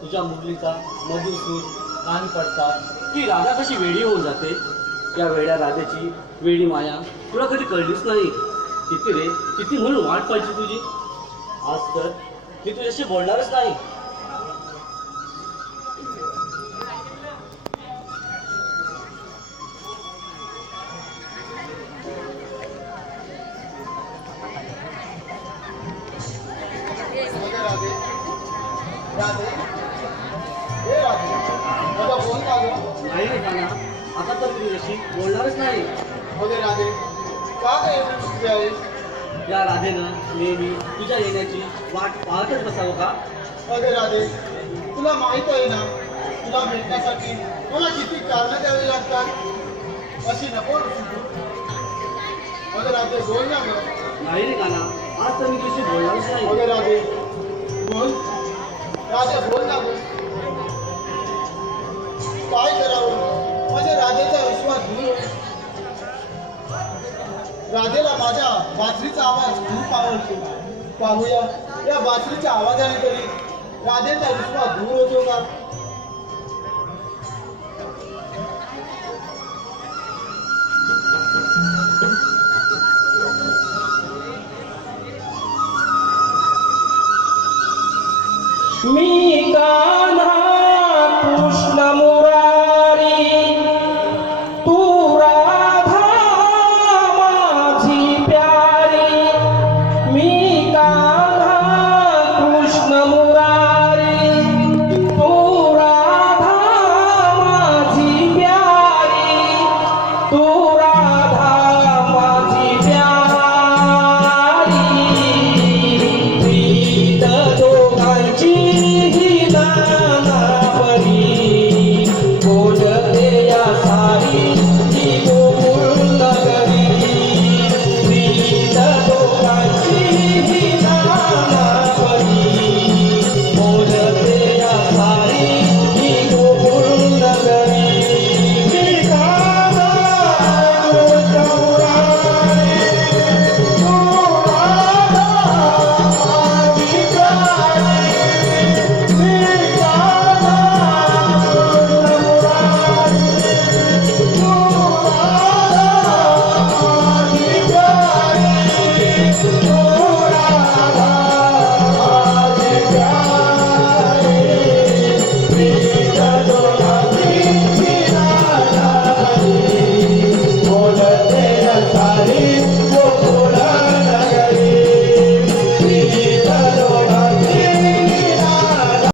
तुझ्या मुरलीचा मधुर सूर कान पडतात. की राधा कशी वेडी होऊन जाते? या वेड्या राधेची वेडी माया तुला कधी कळलीच नाही. किती रे? किती म्हणून वाट पाहिजे तुझी? आज तर मी तुझ्याशी बोलणारच नाही. राधे. काना आता तर ती तुझ्याशी बोलणारच नाही. मध्ये राधे. का काय या राधेनं नेहमी तुझ्या येण्याची वाट पाहतच बसावं का? मध्ये राधे. तुला माहीत आहे ना तुला भेटण्यासाठी मला किती कारणं द्यावी लागतात? अशी नको सुटू. मध्ये राधे बोल ना नाही रे राधेचा विश्वास दूर राधेला माझ्या बासरीचा आवाज खूप आवडतो. पाहूया या बासरीच्या आवाजाने तरी राधेचा विश्वास दूर होतो का? मी का